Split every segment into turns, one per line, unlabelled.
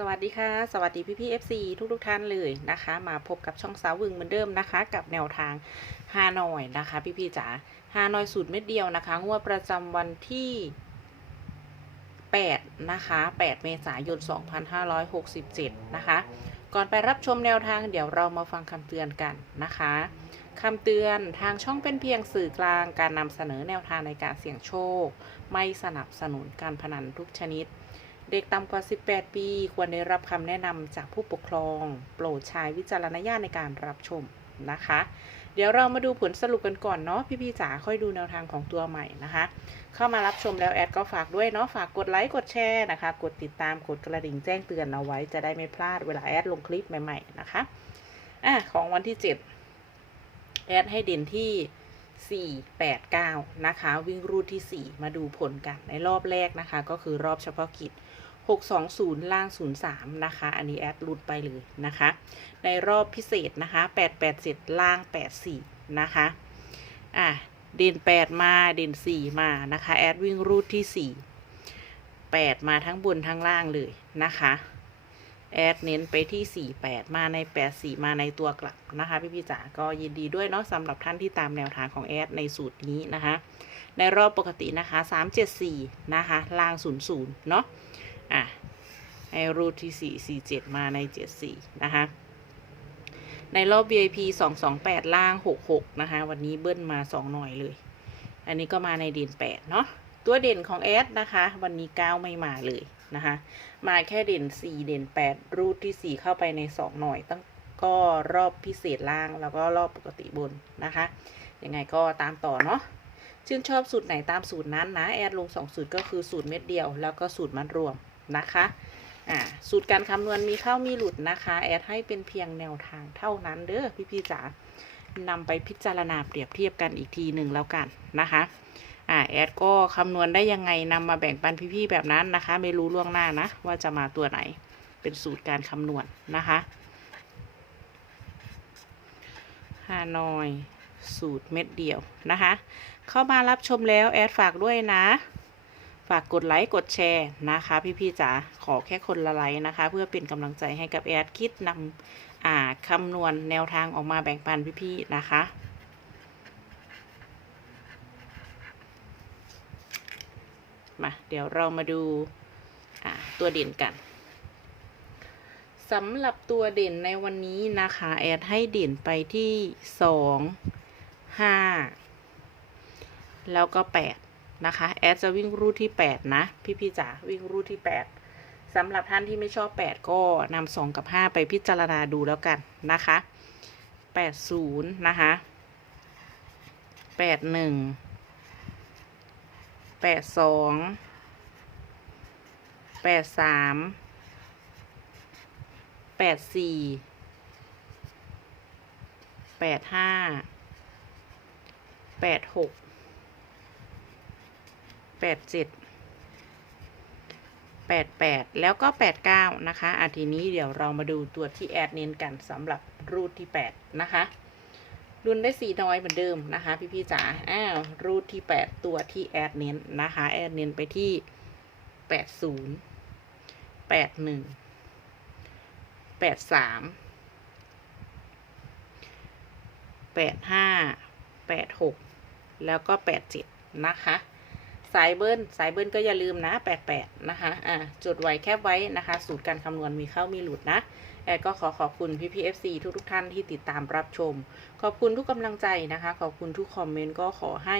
สวัสดีค่ะสวัสดีพี่พี่ๆ FC ทุกทุกๆท่านเลยนะคะ มาพบกับช่องสาววึงเหมือนเดิมนะคะ กับแนวทางฮานอยนะคะ พี่พี่จ๋าฮานอยสูตรเม็ดเดียวนะคะงวดประจำวันที่8นะคะ8 เมษายน 2567 นะคะ ก่อนไปรับชมแนวทางเดี๋ยวเรามาฟังคำเตือนกันนะคะคำเตือนทางช่องเป็นเพียงสื่อกลางการนำเสนอแนวทางในการเสี่ยงโชค ไม่สนับสนุนการพนันทุกชนิด เด็กต่ำกว่า 18 ปี ควรได้รับคำแนะนำจากผู้ปกครอง โปรดใช้วิจารณญาณในการรับชมนะคะ เดี๋ยวเรามาดูผลสรุปกันก่อนเนาะพี่ๆจ๋าค่อยดูแนวทางของตัวใหม่นะคะ เข้ามารับชมแล้วแอดก็ฝากด้วยเนาะฝากกดไลค์กดแชร์นะคะ กดติดตามกดกระดิ่งแจ้งเตือนเอาไว้จะได้ไม่พลาดเวลาแอดลงคลิปใหม่ๆนะคะอะของวันที่ 7 แอดให้เด่นที่4 8 9 นะคะ วิ่งรูดที่ 4 มาดูผลกันในรอบแรกนะคะ ก็คือรอบเฉพาะกิจ 620 ล่าง 03 นะคะ อันนี้แอดรุดไปเลยนะคะ ในรอบพิเศษนะคะ 887 ล่าง 84 นะคะ อะ เด่น 8 มา เด่น 4 มานะคะ แอดวิ่งรูดที่ 4 8 มาทั้งบนทั้งล่างเลยนะคะ แอดเน้นไปที่ 48 มาใน 84 มาในตัวกลับนะคะ พี่พี่จ๋า ก็ยินดีด้วยเนาะสำหรับท่านที่ตามแนวทางของแอดในสูตรนี้นะคะ ในรอบปกตินะคะ 374 นะคะ ล่าง 00 เนาะ อะให้รูทที่ 4 47 มาใน 74 นะคะ ในรอบ VIP 228 ล่าง 66 นะคะ วันนี้เบิ้ลมา 2 หน่อยเลย อันนี้ก็มาในเด่น 8 เนาะ ตัวเด่นของแอดนะคะ วันนี้ 9 ไม่มาเลยนะคะ มาแค่เด่น 4 เด่น 8 รูทที่ 4 เข้าไปใน 2 หน่อย ตั้งก็รอบพิเศษล่างแล้วก็รอบปกติบนนะคะ ยังไงก็ตามต่อเนาะชื่นชอบสูตรไหนตามสูตรนั้นนะ แอดลง 2 สูตรก็คือสูตรเม็ดเดียว แล้วก็สูตรมัดรวม นะคะอ่าสูตรการคำนวณมีเข้ามีหลุดนะคะ แอดให้เป็นเพียงแนวทางเท่านั้นเด้อพี่ๆจ๋านำไปพิจารณาเปรียบเทียบกันอีกทีหนึ่งแล้วกันนะคะอ่าแอดก็คำนวณได้ยังไงนำมาแบ่งปันพี่ๆแบบนั้นนะคะ ไม่รู้ล่วงหน้านะ ว่าจะมาตัวไหนเป็นสูตรการคำนวณนะคะฮานอย สูตรเม็ดเดียวนะคะ เข้ามารับชมแล้ว แอดฝากด้วยนะ ฝากกดไลค์กดแชร์นะคะ พี่ๆจ๋าขอแค่คนละไลค์นะคะ เพื่อเป็นกำลังใจให้กับแอดคิดนำคำนวณแนวทางออกมาแบ่งปันพี่ๆนะคะมาเดี๋ยวเรามาดูตัวเด่นกันสำหรับตัวเด่นในวันนี้นะคะ แอดให้เด่นไปที่สองห้าแล้วก็แปด นะคะแอดจะวิ่งรูทที่แปดนะ พี่ๆจ๋าวิ่งรูทที่แปดสำหรับท่านที่ไม่ชอบแปดก็นำสองกับห้าไปพิจารณาดูแล้วกันนะคะแปดศูนย์นะคะแปดหนึ่ง แปดสองแปดสามแปดสี่แปดห้าแปดหกแปดเจ็ดแปดแปดแล้วก็แปดเก้านะคะอาทีนี้เดี๋ยวเรามาดูตัวที่แอดเน้นกันสำหรับรูทที่แปดนะคะรุ่นได้สีน้อยเหมือนเดิมนะคะ พี่ๆจ๋าอ้าวรูทที่แปดตัวที่แอดเน้นนะคะแอดเน้นไปที่แปดศูนย์แปดหนึ่งแปดสามแปดห้าแปดหกแล้วก็แปดเจ็ดนะคะ สายเบิ้ลสายเบิ้ลก็อย่าลืมนะแปดนะคะอ่าจดไว้แคบไว้นะคะ สูตรการคำนวณมีเข้ามีหลุดนะแอดก็ขอขอบคุณพี่พีเอฟซีทุกๆท่านที่ติดตามรับชม ขอบคุณทุกกำลังใจนะคะ ขอบคุณทุกคอมเมนต์ก็ขอให้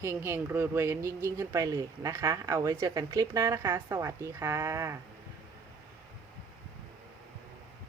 เฮงเฮงๆรวยๆกันยิ่งยิ่งๆขึ้นไปเลยนะคะ เอาไว้เจอกันคลิปหน้านะคะ สวัสดีค่ะ